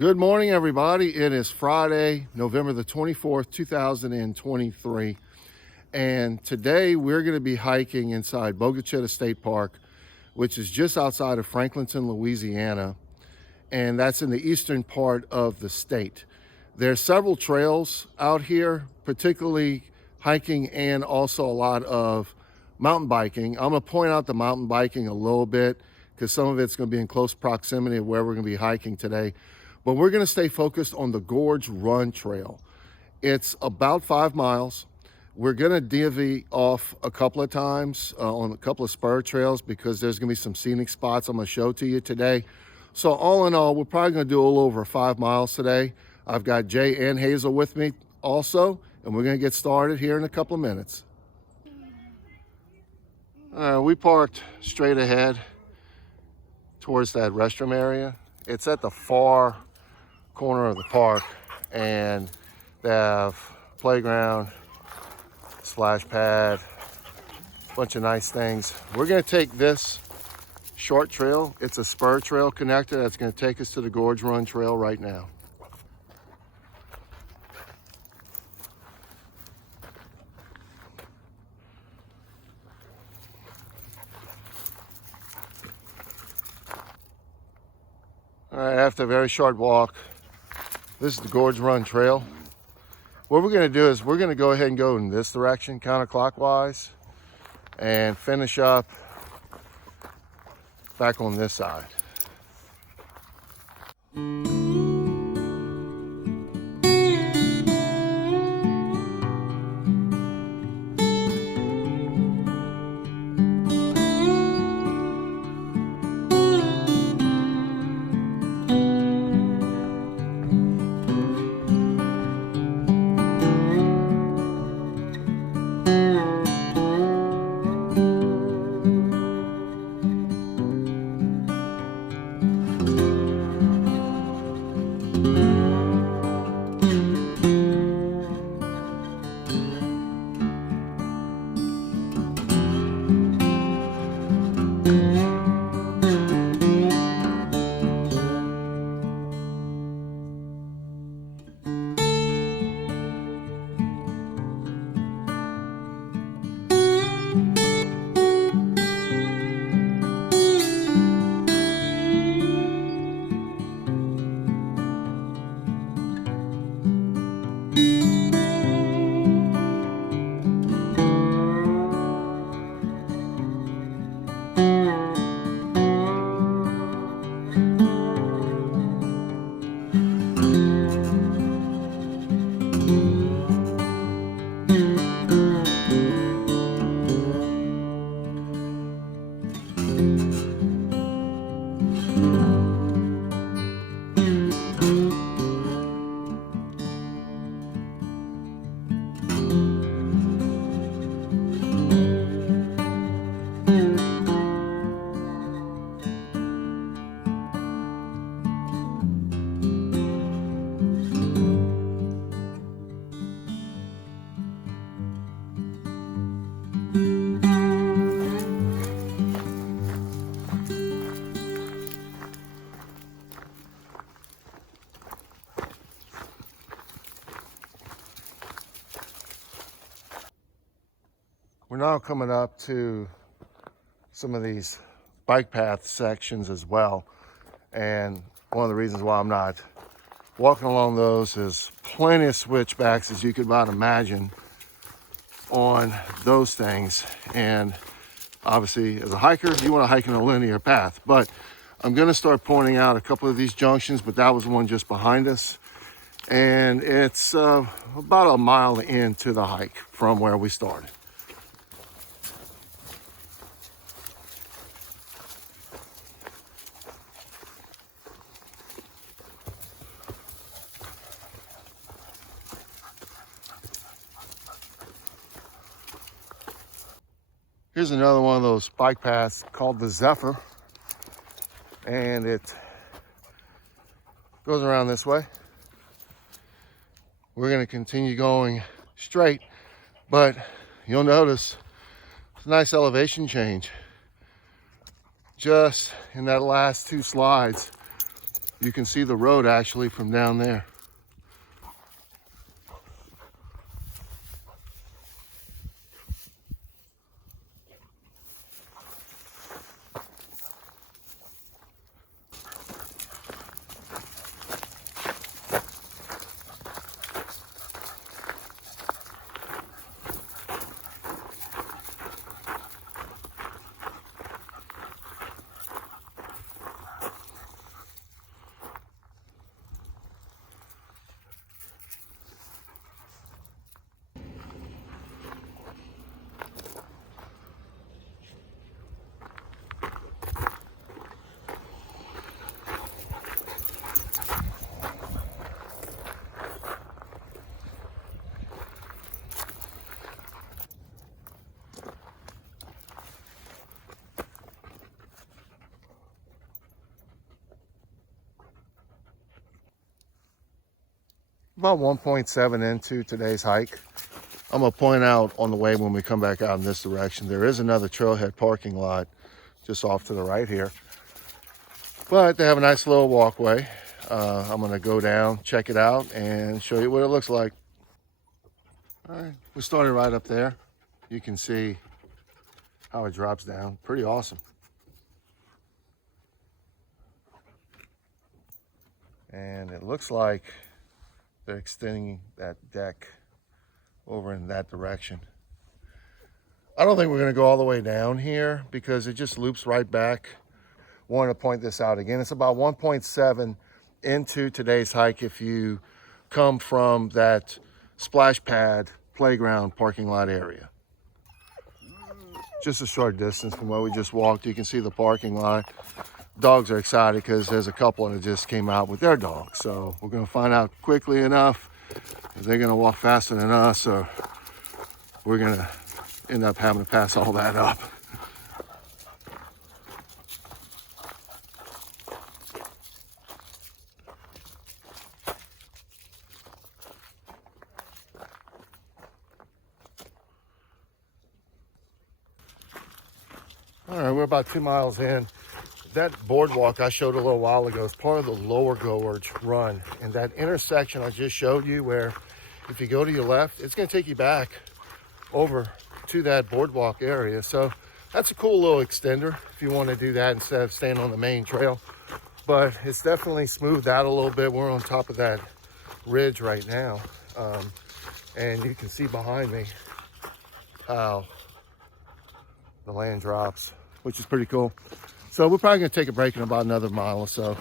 Good morning, everybody. It is Friday, November the 24th, 2023. And today we're going to be hiking inside Bogue Chitto State Park, which is just outside of Franklinton, Louisiana. And that's in the eastern part of the state. There's several trails out here, particularly hiking and also a lot of mountain biking. I'm going to point out the mountain biking a little bit because some of it's going to be in close proximity of where we're going to be hiking today. But we're going to stay focused on the Gorge Run Trail. It's about 5 miles. We're going to divvy off a couple of times on a couple of spur trails because there's going to be some scenic spots I'm going to show to you today. So all in all, we're probably going to do a little over 5 miles today. I've got Jay and Hazel with me also, and we're going to get started here in a couple of minutes. We parked straight ahead towards that restroom area. It's at the far corner of the park, and they have playground, splash pad, bunch of nice things. We're going to take this short trail. It's a spur trail connector that's going to take us to the Gorge Run Trail right now. All right, after a very short walk, this is the Gorge Run Trail. What we're going to do is we're going to go ahead and go in this direction, counterclockwise, and finish up back on this side. We're now coming up to some of these bike path sections as well. And one of the reasons why I'm not walking along those is plenty of switchbacks, as you could about imagine, on those things. And obviously, as a hiker, you want to hike in a linear path. But I'm going to start pointing out a couple of these junctions, but that was one just behind us. And it's about a mile into the hike from where we started. Here's another one of those bike paths called the Zephyr, and it goes around this way. We're going to continue going straight, but you'll notice it's a nice elevation change just in that last 2 slides. You can see the road actually from down there. About 1.7 into today's hike. I'm gonna point out on the way when we come back out in this direction, there is another trailhead parking lot just off to the right here. But they have a nice little walkway. I'm gonna go down, check it out, and show you what it looks like. All right, we started right up there. You can see how it drops down. Pretty awesome. And it looks like they're extending that deck over in that direction. I don't think we're going to go all the way down here because it just loops right back. Wanted to point this out again. It's about 1.7 into today's hike if you come from that splash pad playground parking lot area. Just a short distance from where we just walked. You can see the parking lot. Dogs are excited because there's a couple that just came out with their dogs. So we're going to find out quickly enough if they're going to walk faster than us, or we're going to end up having to pass all that up. All right, we're about 2 miles in. That boardwalk I showed a little while ago is part of the lower Gorge Run. And that intersection I just showed you, where if you go to your left, it's going to take you back over to that boardwalk area. So that's a cool little extender if you want to do that instead of staying on the main trail. But it's definitely smoothed out a little bit. We're on top of that ridge right now. And you can see behind me how the land drops, which is pretty cool. So we're probably going to take a break in about another mile or so.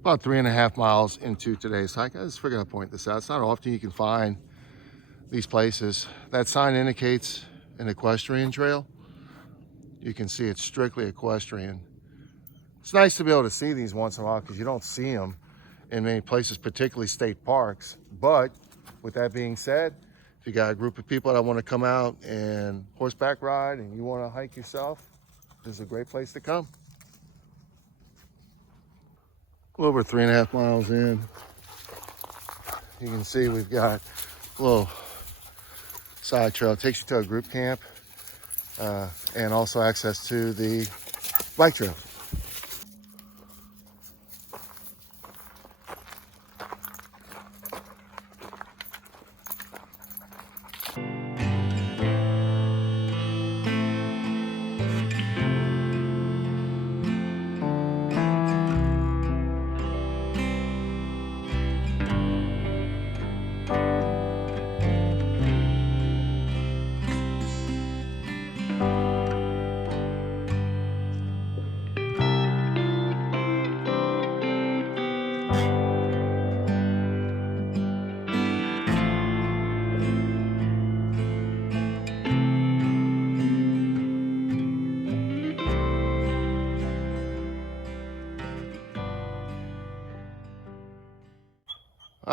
About 3.5 miles into today's hike. I just figured I'd point this out. It's not often you can find these places. That sign indicates an equestrian trail. You can see it's strictly equestrian. It's nice to be able to see these once in a while because you don't see them in many places, particularly state parks. But with that being said, if you got a group of people that want to come out and horseback ride and you want to hike yourself, this is a great place to come. A little over 3.5 miles in, you can see we've got a little side trail. It takes you to a group camp and also access to the bike trail.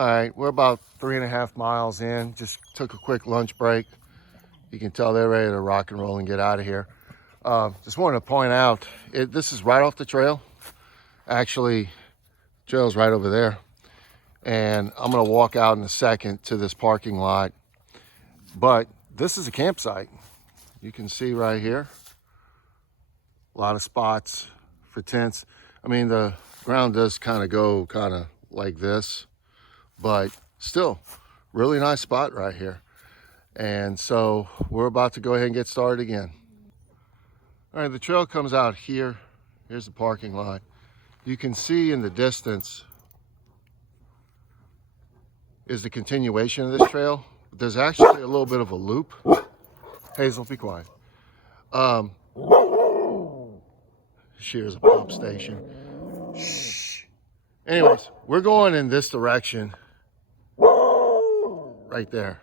All right, we're about 3.5 miles in. Just took a quick lunch break. You can tell they're ready to rock and roll and get out of here. Just wanted to point out, this is right off the trail. Actually, trail's right over there. And I'm gonna walk out in a second to this parking lot. But this is a campsite. You can see right here, a lot of spots for tents. I mean, the ground does kind of go like this, but still, really nice spot right here. And so we're about to go ahead and get started again. All right, the trail comes out here. Here's the parking lot. You can see in the distance is the continuation of this trail. There's actually a little bit of a loop. Hazel, be quiet. Here's a pump station. Shh. Anyways, we're going in this direction. Right there.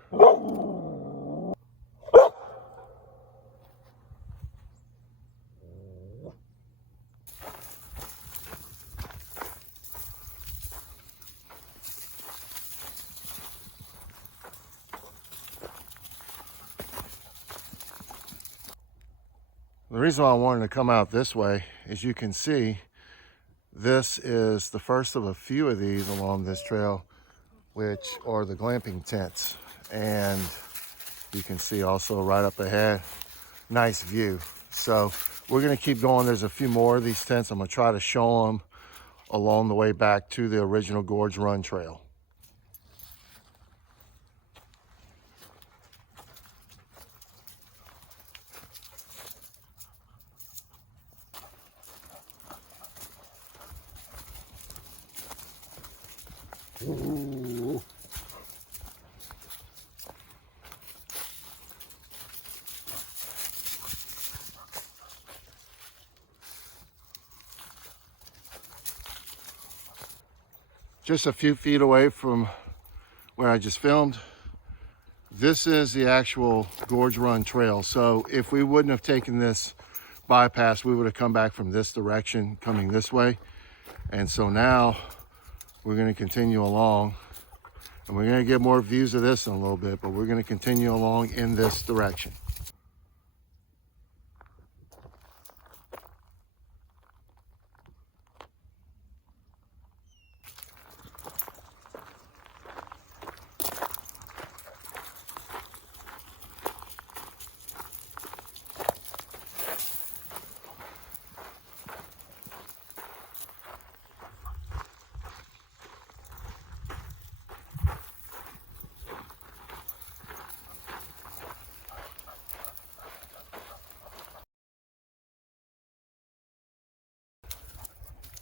The reason why I wanted to come out this way, as you can see, this is the first of a few of these along this trail, which are the glamping tents. And you can see also right up ahead, nice view. So we're gonna keep going. There's a few more of these tents. I'm gonna try to show them along the way back to the original Gorge Run Trail. Ooh. Just a few feet away from where I just filmed, this is the actual Gorge Run Trail. So if we wouldn't have taken this bypass, we would have come back from this direction, coming this way. And so now we're going to continue along, and we're going to get more views of this in a little bit, but we're going to continue along in this direction.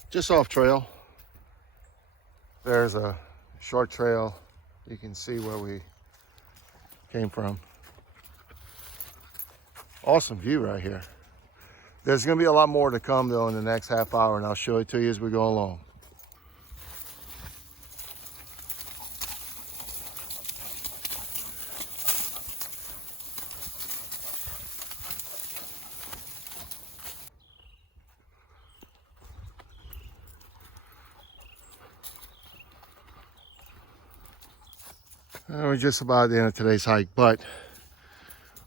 Just off trail, there's a short trail. You can see where we came from. Awesome view right here. There's gonna be a lot more to come though in the next half hour, and I'll show it to you as we go along. We're just about at the end of today's hike, but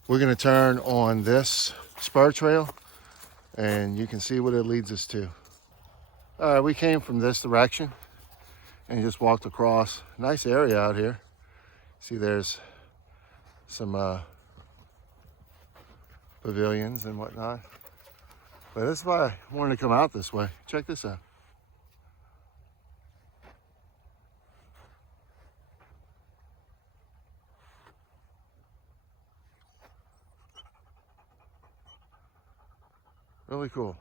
we're going to turn on this spur trail and you can see what it leads us to. All right, we came from this direction and just walked across. Nice area out here. See, there's some pavilions and whatnot. But that's why I wanted to come out this way. Check this out. Really cool.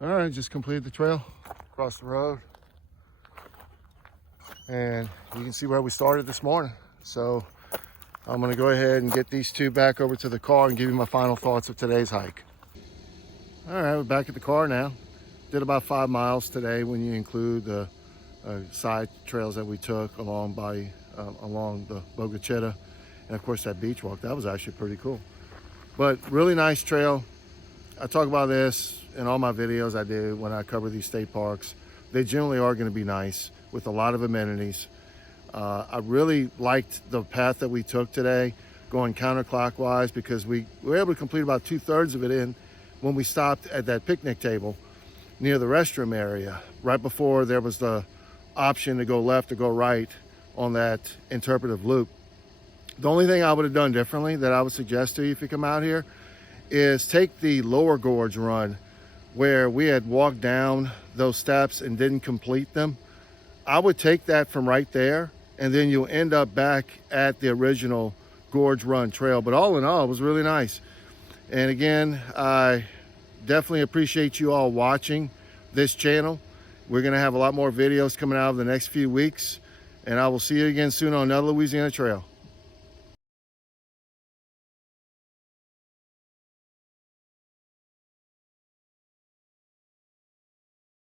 All right, just completed the trail across the road. And you can see where we started this morning. So I'm gonna go ahead and get these two back over to the car and give you my final thoughts of today's hike. All right, we're back at the car now. did about 5 miles today when you include the side trails that we took along the Bogue Chitto, and of course that beach walk. That was actually pretty cool. But really nice trail. I talk about this in all my videos I do when I cover these state parks. They generally are going to be nice with a lot of amenities. I really liked the path that we took today, going counterclockwise, because we were able to complete about 2/3 of it in when we stopped at that picnic table near the restroom area, right before there was the option to go left or go right on that interpretive loop. The only thing I would have done differently that I would suggest to you if you come out here is take the lower gorge run where we had walked down those steps and didn't complete them. I would take that from right there, and then you'll end up back at the original Gorge Run Trail. But all in all, it was really nice. And again, I definitely appreciate you all watching this channel. We're gonna have a lot more videos coming out over the next few weeks, and I will see you again soon on another Louisiana trail.